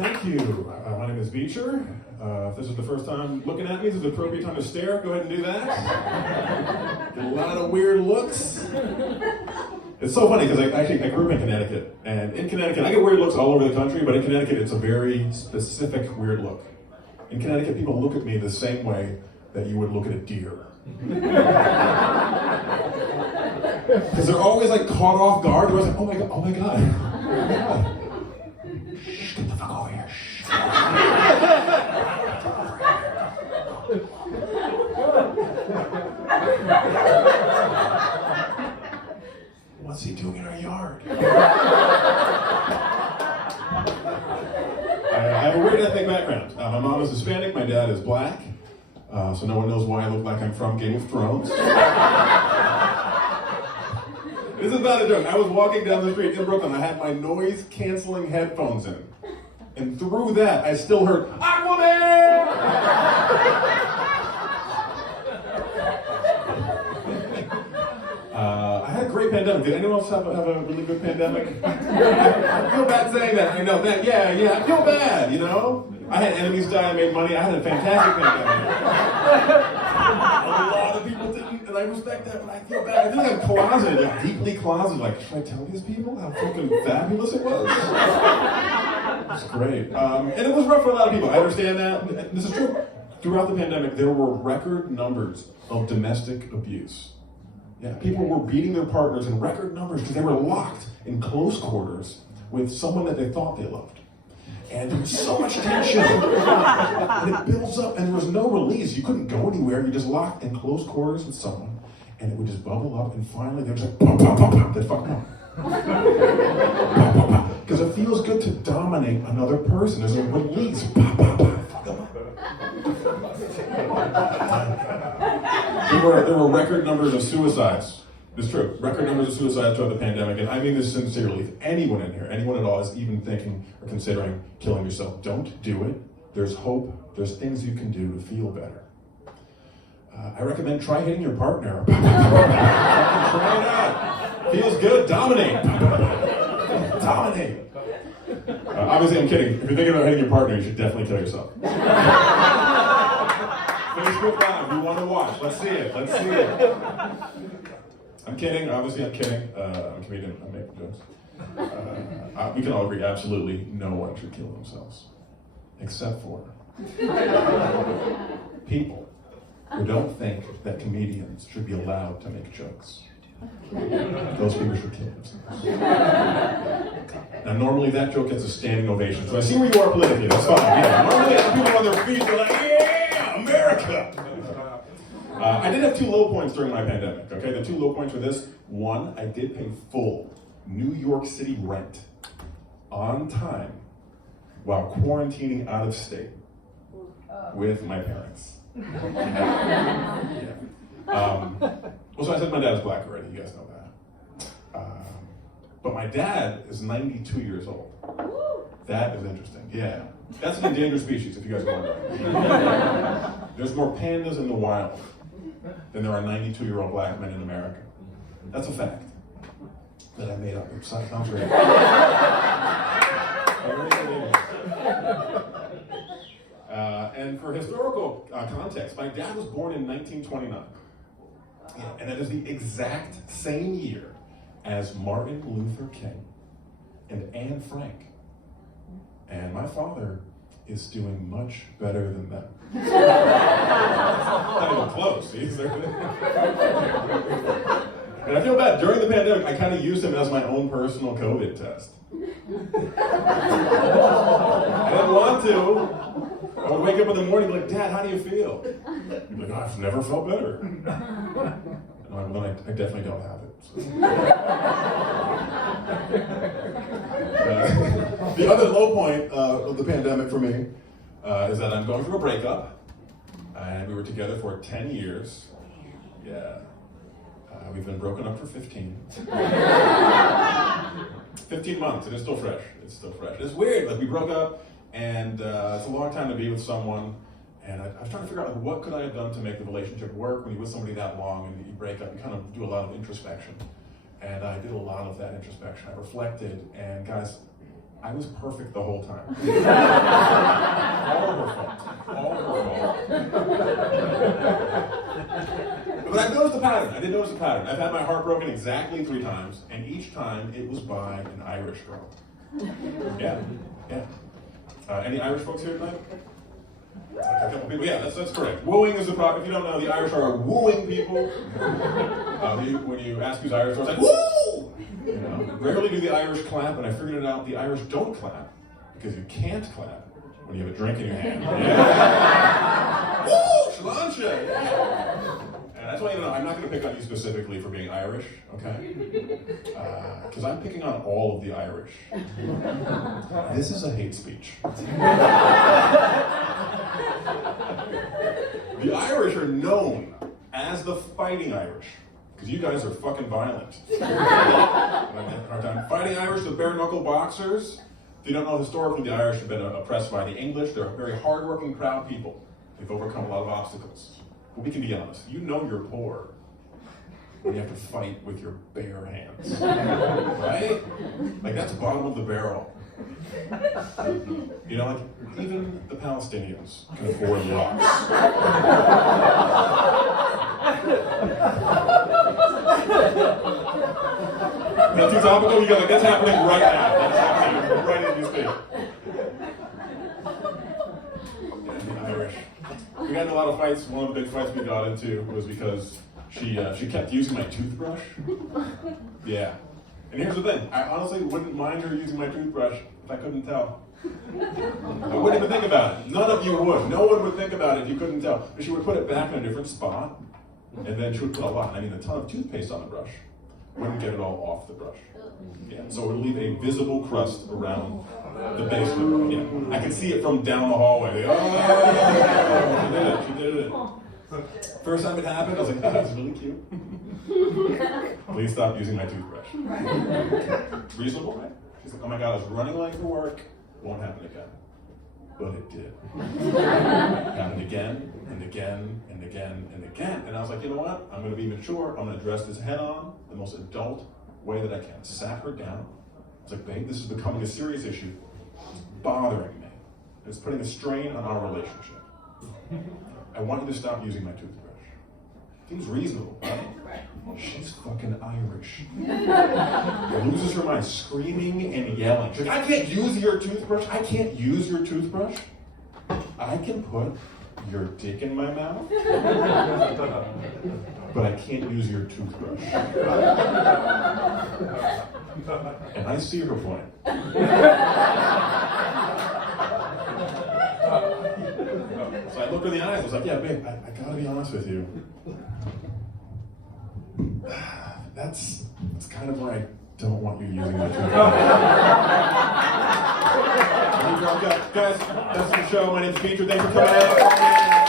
Thank you. My name is Beecher. If this is the first time looking at me, this is the appropriate time to stare. Go ahead and do that. Get a lot of weird looks. It's so funny because I grew up in Connecticut. And in Connecticut, I get weird looks all over the country, but in Connecticut, it's a very specific weird look. In Connecticut, people look at me the same way that you would look at a deer. Because they're always like caught off guard. They're always like, oh my god, oh my god. Oh my god. Shh, get the fuck over here. Shh. What's he doing in our yard? I have a weird ethnic background. My mom is Hispanic, my dad is black. So no one knows why I look like I'm from Game of Thrones. This is not a joke. I was walking down the street in Brooklyn. I had my noise-canceling headphones in. And through that, I still heard, Aquaman! I had a great pandemic. Did anyone else have a really good pandemic? I feel bad saying that. I know that. Yeah, I feel bad, you know? I had enemies die, I made money. I had a fantastic pandemic. A lot of people didn't, and I respect that, but I feel bad. I feel like I'm closeted, like deeply closeted. Like, should I tell these people how fucking fabulous it was? It's great. And it was rough for a lot of people. I understand that. This is true. Throughout the pandemic, there were record numbers of domestic abuse. Yeah, people were beating their partners in record numbers because they were locked in close quarters with someone that they thought they loved. And there was so much tension, and it builds up, and there was no release. You couldn't go anywhere. You just locked in close quarters with someone, and it would just bubble up, and finally they're just like, pop, pop, pop, pop. They'd fuck them up. Because it feels good to dominate another person. There's a release. Pop, pop, pop. Fuck them up. There were record numbers of suicides. It's true. Record numbers of suicides throughout the pandemic, and I mean this sincerely. If anyone in here, anyone at all, is even thinking or considering killing yourself, don't do it. There's hope. There's things you can do to feel better. I recommend try hitting your partner. Try it out. Feels good. Dominate. Dominate. Obviously, I'm kidding. If you're thinking about hitting your partner, you should definitely kill yourself. Facebook Live. You want to watch? Let's see it. Let's see it. I'm kidding, obviously I'm kidding. I'm a comedian, I'm making jokes. We can all agree, absolutely no one should kill themselves. Except for people who don't think that comedians should be allowed to make jokes. Those people should kill themselves. Now normally that joke gets a standing ovation, so I see where you are politically, that's fine. Yeah, normally people on their feet are like, yeah, America! I did have two low points during my pandemic, okay? The two low points were this. One, I did pay full New York City rent on time while quarantining out of state with my parents. Yeah. So I said my dad is black already, you guys know that. But my dad is 92 years old. That is interesting, yeah. That's an endangered species, if you guys are wondering. There's more pandas in the wild than there are 92-year-old black men in America. That's a fact that I made up. It sounds great. And for historical context, my dad was born in 1929. Yeah, and that is the exact same year as Martin Luther King and Anne Frank. And my father is doing much better than them. Not even close. And I feel bad. During the pandemic, I kind of used him as my own personal COVID test. I didn't want to. I would wake up in the morning like, Dad, how do you feel? He'd be like, oh, I've never felt better. And I'm like, I definitely don't have it. So. The other low point of the pandemic for me is that I'm going through a breakup. And we were together for 10 years. Yeah. We've been broken up for 15. 15 months, and it's still fresh. It's still fresh. It's weird, like we broke up, and it's a long time to be with someone, and I was trying to figure out like, what could I have done to make the relationship work. When you're with somebody that long and you break up, you kind of do a lot of introspection. And I did a lot of that introspection. I reflected, and guys, I was perfect the whole time. All her fault. All her fault. But I've noticed the pattern. I did notice the pattern. I've had my heart broken exactly 3 times, and each time it was by an Irish girl. Yeah, yeah. Any Irish folks here tonight? A couple people. Yeah, that's correct. Wooing is the problem. If you don't know, the Irish are wooing people. When you ask who's Irish, it's like, woo! You know, rarely do the Irish clap, and I figured it out. The Irish don't clap because you can't clap when you have a drink in your hand. Yeah. Woo! Sláinte! Yeah. And that's why, I'm not going to pick on you specifically for being Irish, okay? Because I'm picking on all of the Irish. This is a hate speech. The Irish are known as the fighting Irish, because you guys are fucking violent. Fighting Irish, the bare knuckle boxers. If you don't know, historically the Irish have been oppressed by the English. They're very hardworking, proud people. They've overcome a lot of obstacles. But we can be honest, you know you're poor when you have to fight with your bare hands, right? Like that's bottom of the barrel. You know, like even the Palestinians can afford rocks. That's too topical? You got like, that's happening right now. That's happening right as you speak. Yeah, Irish. We got in a lot of fights. One of the big fights we got into was because she kept using my toothbrush. Yeah. And here's the thing. I honestly wouldn't mind her using my toothbrush if I couldn't tell. I wouldn't even think about it. None of you would. No one would think about it if you couldn't tell. But she would put it back in a different spot, and then she would put a ton of toothpaste on the brush. Wouldn't get it all off the brush. Yeah. So it would leave a visible crust around the base of the brush. Yeah. I could see it from down the hallway. Oh, she did it. First time it happened, I was like, that's really cute. Please stop using my toothbrush. Reasonable, right? She's like, oh my God, I was running late for work. Won't happen again. But it did. Happened again, and again, and again, and again. And I was like, you know what? I'm going to be mature. I'm going to address this head on, the most adult way that I can. Sat her down. I was like, babe, this is becoming a serious issue. It's bothering me. It's putting a strain on our relationship. I want you to stop using my toothbrush. Seems reasonable, right? She's fucking Irish. Loses her mind, screaming and yelling. She's like, I can't use your toothbrush. I can't use your toothbrush. I can put your dick in my mouth, but I can't use your toothbrush. And I see her point. So I looked her in the eyes. I was like, yeah, babe, I gotta be honest with you. That's kind of why I don't want you using my toothbrush. Guys, that's the show. My name's Peter. Thanks for coming out.